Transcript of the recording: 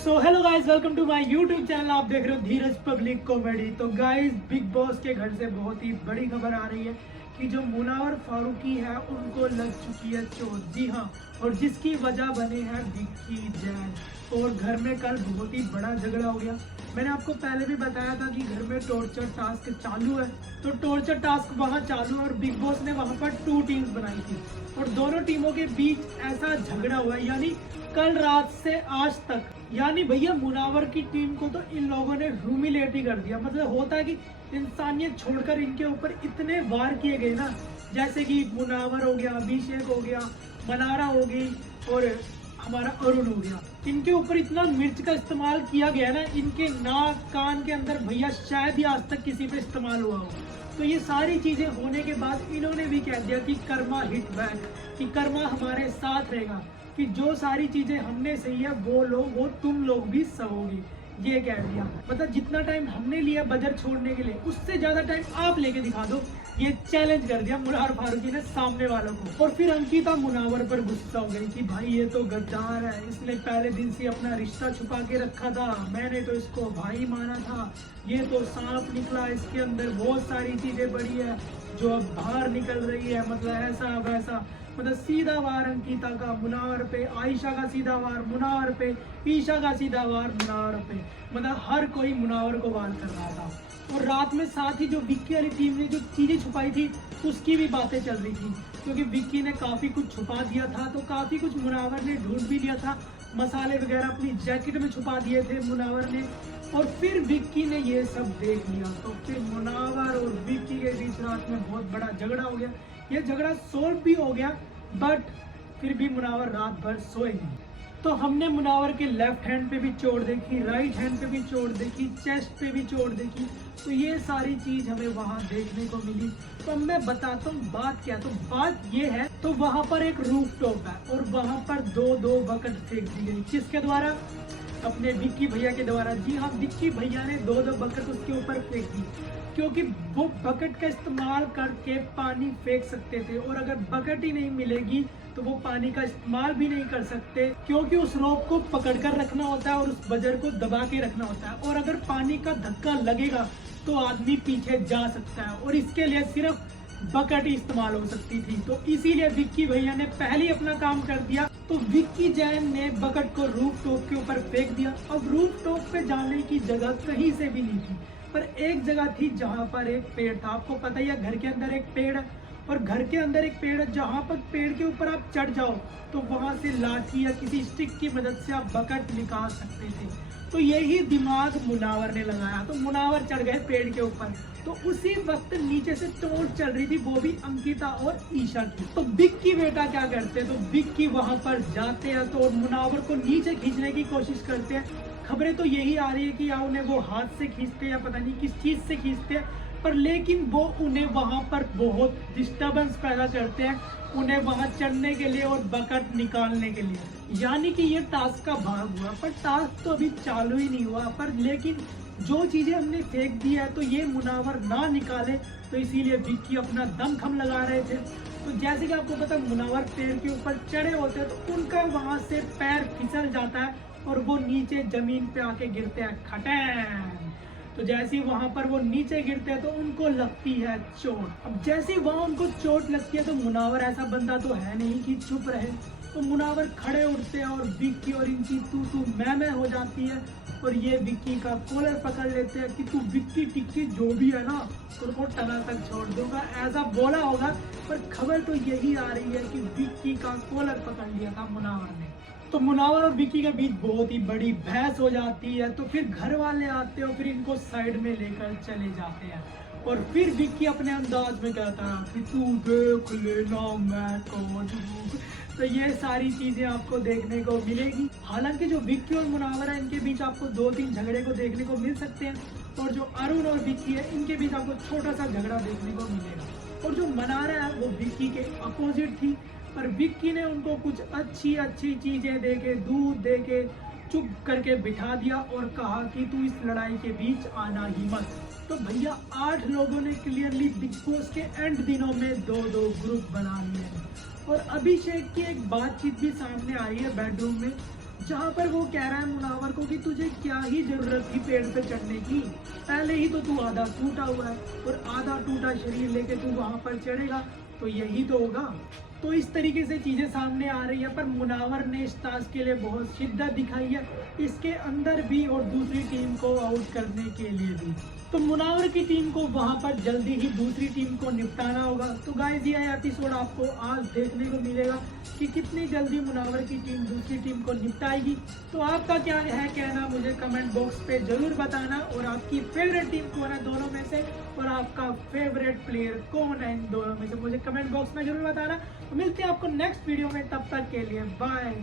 So hello guys, welcome to my YouTube channel. आप देख रहे हो धीरज पब्लिक कॉमेडी। तो गाइस, बिग बॉस के घर से बहुत ही बड़ी खबर आ रही है कि जो मुनावर फारूकी है उनको लग चुकी है चोट। जी हाँ, और जिसकी वजह बने हैं विक्की जैन। और घर में कल बहुत ही बड़ा झगड़ा हो गया। मैंने आपको पहले भी बताया था कि घर में टॉर्चर टास्क चालू है, तो टॉर्चर टास्क वहाँ चालू है और बिग बॉस ने वहाँ पर 2 टीम्स बनाई थी और दोनों टीमों के बीच ऐसा झगड़ा हुआ, यानी कल रात से आज तक। यानी भैया मुनावर की टीम को तो इन लोगों ने ह्यूमिलेट ही कर दिया। मतलब होता है कि इंसानियत छोड़कर इनके ऊपर इतने वार किए गए ना, जैसे कि मुनावर हो गया, अभिषेक हो गया, मनारा हो गई और हमारा अरुण हो गया। इनके ऊपर इतना मिर्च का इस्तेमाल किया गया ना, इनके नाक कान के अंदर भैया शायद ही आज तक किसी पे इस्तेमाल हुआ हो। तो ये सारी चीजें होने के बाद इन्होंने भी कह दिया कि कर्मा हिट बैक, कि कर्मा हमारे साथ रहेगा, कि जो सारी चीजें हमने सही है वो तुम लोग भी सहोगे। ये कह दिया। मतलब जितना टाइम हमने लिया बजर छोड़ने के लिए, उससे ज्यादा टाइम आप लेके दिखा दो। ये चैलेंज कर दिया मुनावर फारूकी ने सामने वालों को। और फिर अंकिता मुनावर पर गुस्सा हो गई कि भाई ये तो गद्दार है, इसने पहले दिन से अपना रिश्ता छुपा के रखा था, मैंने तो इसको भाई माना था, ये तो सांप निकला, इसके अंदर बहुत सारी चीजें पड़ी है जो अब बाहर निकल रही है। मतलब ऐसा वैसा, मतलब सीधा वार अंकिता का मुनावर पे, आयशा का सीधा वार मुनावर पे, ईशा का सीधा वार मुनावर पे। मतलब हर कोई मुनावर को वार कर रहा था। और रात में साथ ही जो विक्की वाली टीम ने जो चीजें छुपाई थी उसकी भी बातें चल रही थी, क्योंकि विक्की ने काफी कुछ छुपा दिया था, तो काफी कुछ मुनावर ने ढूंढ भी लिया था। मसाले वगैरह अपनी जैकेट में छुपा दिए थे मुनावर ने। और फिर विक्की ने ये सब देख लिया, तो फिर मुनावर और विक्की के बीच रात में बहुत बड़ा झगड़ा हो गया। ये झगड़ा सोल्व भी हो गया, बट फिर भी मुनावर रात भर सोए नहीं। तो हमने मुनावर के लेफ्ट हैंड पे भी चोट देखी, राइट हैंड पे भी चोट देखी, चेस्ट पे भी चोट देखी। तो ये सारी चीज हमें वहां देखने को मिली। तो मैं बताता हूँ बात क्या। तो बात ये है, तो वहां पर एक रूफ टॉप है और वहां पर दो बकेट फेंक दी गई। किसके द्वारा? अपने विक्की भैया के द्वारा। जी हाँ, विक्की भैया ने दो बकेट उसके ऊपर फेंक दी, क्योंकि वो बकेट का इस्तेमाल करके पानी फेंक सकते थे। और अगर बकेट ही नहीं मिलेगी तो वो पानी का इस्तेमाल भी नहीं कर सकते, क्योंकि उस रोप को पकड़कर रखना होता है और उस बजर को दबा के रखना होता है। और अगर पानी का धक्का लगेगा तो आदमी पीछे जा सकता है, और इसके लिए सिर्फ बकेट ही इस्तेमाल हो सकती थी। तो इसीलिए विक्की भैया ने पहले ही अपना काम कर दिया। तो विक्की जैन ने बकेट को रूफ टॉप के ऊपर फेंक दिया। अब रूफ टॉप पे जाने की जगह कहीं से भी नहीं थी, पर एक जगह थी जहां पर एक पेड़ था। आपको पता ही है, घर के अंदर एक पेड़ है और घर के अंदर एक पेड़ है। जहां पर पेड़ के ऊपर आप चढ़ जाओ तो वहां से लाठी या किसी स्टिक की मदद से आप बकेट निकाल सकते थे। तो यही दिमाग मुनावर ने लगाया, तो मुनावर चढ़ गए पेड़ के ऊपर। तो उसी वक्त नीचे से चोट चल रही थी, वो भी अंकिता और ईशा की। तो विक्की बेटा क्या करते हैं, तो विक्की वहां पर जाते हैं तो मुनावर को नीचे खींचने की कोशिश करते हैं। खबरें तो यही आ रही है कि या उन्हें वो हाथ से खींचते हैं या पता नहीं किस चीज से खींचते हैं, पर लेकिन वो उन्हें वहां पर बहुत डिस्टरबेंस पैदा करते हैं, उन्हें वहां चढ़ने के लिए और बकेट निकालने के लिए। यानी कि ये टास्क का भाग हुआ, पर टास्क तो अभी चालू ही नहीं हुआ। पर लेकिन जो चीजें हमने फेंक दी है तो ये मुनावर ना निकाले, तो इसीलिए विक्की अपना दमखम लगा रहे थे। तो जैसे कि आपको पता, मुनावर पेड़ के ऊपर चढ़े होते हैं तो उनका वहां से पैर फिसल जाता है और वो नीचे जमीन पे आके गिरते हैं, खटैन। तो जैसे ही वहां पर वो नीचे गिरते हैं तो उनको लगती है चोट। अब जैसे ही वहां उनको चोट लगती है तो मुनावर ऐसा बंदा तो है नहीं कि चुप रहे, तो मुनावर खड़े उठते हैं और विक्की और इनकी तू मैं हो जाती है। और ये विक्की का कॉलर पकड़ लेते हैं कि तू विक्की टिक्की जो भी है ना, तुमको टना तक छोड़ दूंगा, ऐसा बोला होगा। पर खबर तो यही आ रही है कि विक्की का कॉलर पकड़ लिया था मुनावर ने। तो मुनावर और विक्की के बीच बहुत ही बड़ी बहस हो जाती है। तो फिर घर वाले आते हैं और फिर इनको साइड में लेकर चले जाते हैं। और फिर विक्की अपने अंदाज में कहता है कि तू देख लेना मैं कौन हूँ। तो ये सारी चीजें आपको देखने को मिलेगी। हालांकि जो विक्की और मुनावर है इनके बीच आपको 2-3 झगड़े को देखने को मिल सकते हैं, और जो अरुण और विक्की है इनके बीच आपको छोटा सा झगड़ा देखने को मिलेगा। और जो मनारा है वो विक्की के अपोजिट थी, पर विक्की ने उनको कुछ अच्छी चीजें देके, दूध देके चुप करके बिठा दिया और कहा कि तू इस लड़ाई के बीच आना ही मत। तो भैया 8 लोगों ने क्लियरली बिग बॉस के एंड दिनों में 2-2 ग्रुप बना लिए हैं। और अभिषेक की एक बातचीत भी सामने आई है बेडरूम में, जहाँ पर वो कह रहा है मुनावर को कि तुझे क्या ही जरूरत थी पेड़ पे चढ़ने की, पहले ही तो तू आधा टूटा हुआ है और आधा टूटा शरीर लेके तू वहां पर चढ़ेगा तो यही तो होगा। तो इस तरीके से चीजें सामने आ रही है, पर मुनावर ने इस टास्क के लिए बहुत शिद्दत दिखाई है, इसके अंदर भी और दूसरी टीम को आउट करने के लिए भी। तो मुनावर की टीम को वहां पर जल्दी ही दूसरी टीम को निपटाना होगा। तो गाइस ये एपिसोड आपको आज देखने को मिलेगा कि कितनी जल्दी मुनावर की टीम दूसरी टीम को निपटाएगी। तो आपका क्या है कहना मुझे कमेंट बॉक्स पे जरूर बताना, और आपकी फेवरेट टीम कौन है दोनों में से, और आपका फेवरेट प्लेयर कौन है इन दोनों में से, मुझे कमेंट बॉक्स में जरूर बताना। तो मिलते हैं आपको नेक्स्ट वीडियो में, तब तक के लिए बाय।